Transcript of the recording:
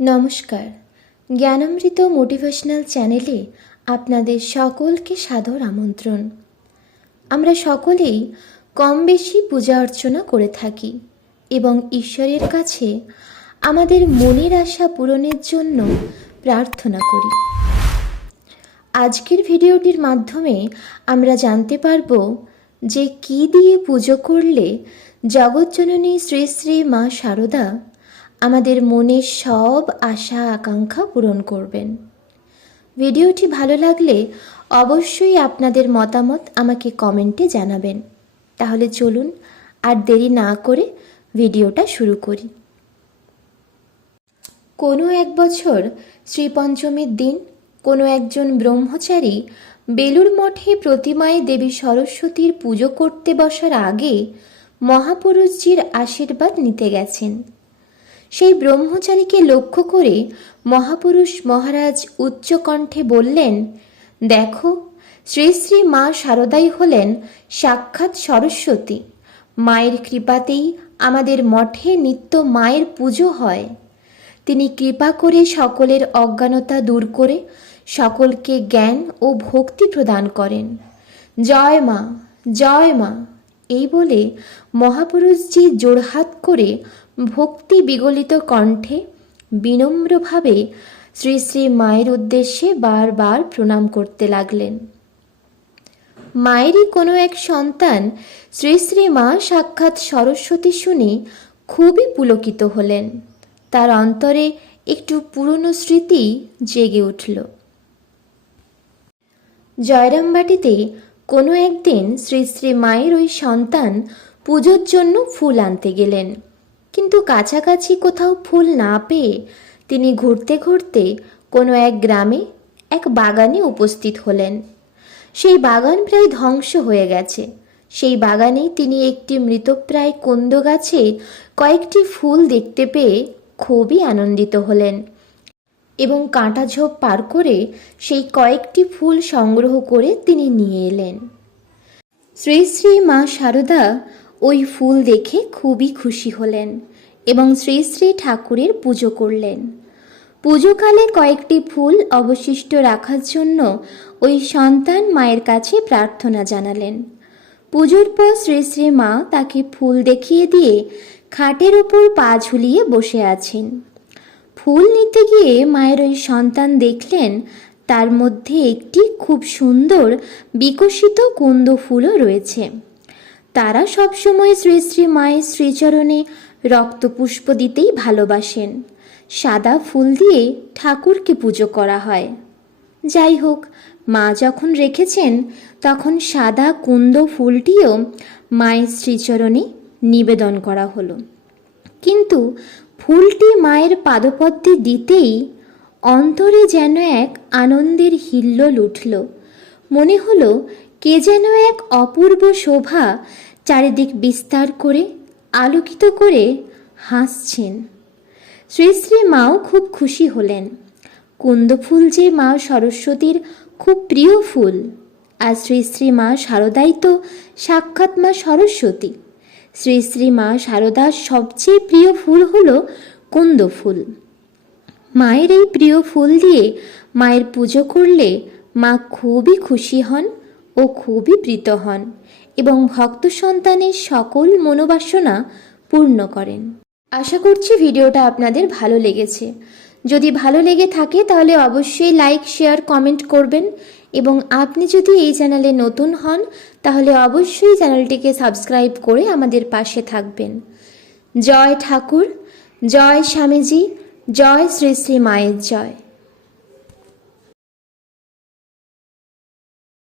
নমস্কার, জ্ঞানামৃত মোটিভেশনাল চ্যানেলে আপনাদের সকলকে সাদর আমন্ত্রণ। আমরা সকলেই কম বেশি পূজা অর্চনা করে থাকি এবং ঈশ্বরের কাছে আমাদের মনের আশা পূরণের জন্য প্রার্থনা করি। আজকের ভিডিওটির মাধ্যমে আমরা জানতে পারব যে কী দিয়ে পুজো করলে জগৎজননী শ্রী শ্রী মা শারদা আমাদের মনের সব আশা আকাঙ্ক্ষা পূরণ করবেন। ভিডিওটি ভালো লাগলে অবশ্যই আপনাদের মতামত আমাকে কমেন্টে জানাবেন। তাহলে চলুন আর দেরি না করে ভিডিওটা শুরু করি। কোনো এক বছর শ্রীপঞ্চমীর দিন কোনো একজন ব্রহ্মচারী বেলুর মঠে প্রতিমায় দেবী সরস্বতীর পুজো করতে বসার আগে মহাপুরুষজির আশীর্বাদ নিতে গেছেন। সেই ব্রহ্মচারীকে লক্ষ্য করে মহাপুরুষ মহারাজ উচ্চকণ্ঠে বললেন, দেখো, শ্রী শ্রী মা শারদাই হলেন সাক্ষাৎ সরস্বতী। মায়ের কৃপাতেই আমাদের মঠে নিত্য মায়ের পুজো হয়। তিনি কৃপা করে সকলের অজ্ঞানতা দূর করে সকলকে জ্ঞান ও ভক্তি প্রদান করেন। জয় মা, জয় মা, এই বলে মহাপুরুষজি জোড়হাত করে ভক্তি বিগলিত কণ্ঠে বিনম্রভাবে শ্রী শ্রী মায়ের উদ্দেশ্যে বারবার প্রণাম করতে লাগলেন। মায়েরই কোনো এক সন্তান শ্রী শ্রী মা সাক্ষাৎ সরস্বতী শুনে খুবই পুলকিত হলেন। তার অন্তরে একটু পুরনো স্মৃতি জেগে উঠল। জয়রামবাটিতে কোনো একদিন শ্রী শ্রী মায়ের ওই সন্তান পুজোর জন্য ফুল আনতে গেলেন, কিন্তু কাছাকাছি কোথাও ফুল না পেয়ে তিনি ঘুরতে ঘুরতে কোনো এক গ্রামে এক বাগানে উপস্থিত হলেন। সেই বাগান প্রায় ধ্বংস হয়ে গেছে। সেই বাগানে তিনি একটি মৃতপ্রায় কুন্দ গাছে কয়েকটি ফুল দেখতে পেয়ে খুবই আনন্দিত হলেন এবং কাঁটা ঝোপ পার করে সেই কয়েকটি ফুল সংগ্রহ করে তিনি নিয়ে এলেন। শ্রী শ্রী মা শারদা ওই ফুল দেখে খুবই খুশি হলেন এবং শ্রী শ্রী ঠাকুরের পুজো করলেন। পুজোকালে কয়েকটি ফুল অবশিষ্ট রাখার জন্য ওই সন্তান মায়ের কাছে প্রার্থনা জানালেন। পুজোর পর শ্রী শ্রী মা তাকে ফুল দেখিয়ে দিয়ে খাটের ওপর পা ঝুলিয়ে বসে আছেন। ফুল নিতে গিয়ে মায়ের ওই সন্তান দেখলেন তার মধ্যে একটি খুব সুন্দর বিকশিত কুন্দ ফুলও রয়েছে। তারা সবসময় শ্রী শ্রী মায়ের শ্রীচরণে রক্তপুষ্প দিতেই ভালোবাসেন। সাদা ফুল দিয়ে ঠাকুরকে পুজো করা হয়। যাই হোক, মা যখন রেখেছেন তখন সাদা কুন্দ ফুলটিও মায়ের শ্রীচরণে নিবেদন করা হলো। কিন্তু ফুলটি মায়ের পাদপদ্মে দিতেই অন্তরে যেন এক আনন্দের হিল্লোল উঠল। মনে হলো কে যেন এক অপূর্ব শোভা চারিদিক বিস্তার করে আলোকিত করে হাসছেন। শ্রী শ্রী মাও খুব খুশি হলেন। কুন্দ ফুল যে মা সরস্বতীর খুব প্রিয় ফুল, আর শ্রী শ্রী মা শারদাই তো সাক্ষাৎ মা সরস্বতী। শ্রী শ্রী মা শারদার সবচেয়ে প্রিয় ফুল হলো কুন্দ ফুল। মায়ের এই প্রিয় ফুল দিয়ে মায়ের পুজো করলে মা খুবই খুশি হন ও খুবই প্রীত হন এবং ভক্ত সন্তানের সকল মনোবাসনা পূর্ণ করেন। আশা করছি ভিডিওটা আপনাদের ভালো লেগেছে। যদি ভালো লেগে থাকে তাহলে অবশ্যই লাইক, শেয়ার, কমেন্ট করবেন এবং আপনি যদি এই চ্যানেলে নতুন হন তাহলে অবশ্যই চ্যানেলটিকে সাবস্ক্রাইব করে আমাদের পাশে থাকবেন। জয় ঠাকুর, জয় স্বামীজি, জয় শ্রী শ্রী মায়ের জয়।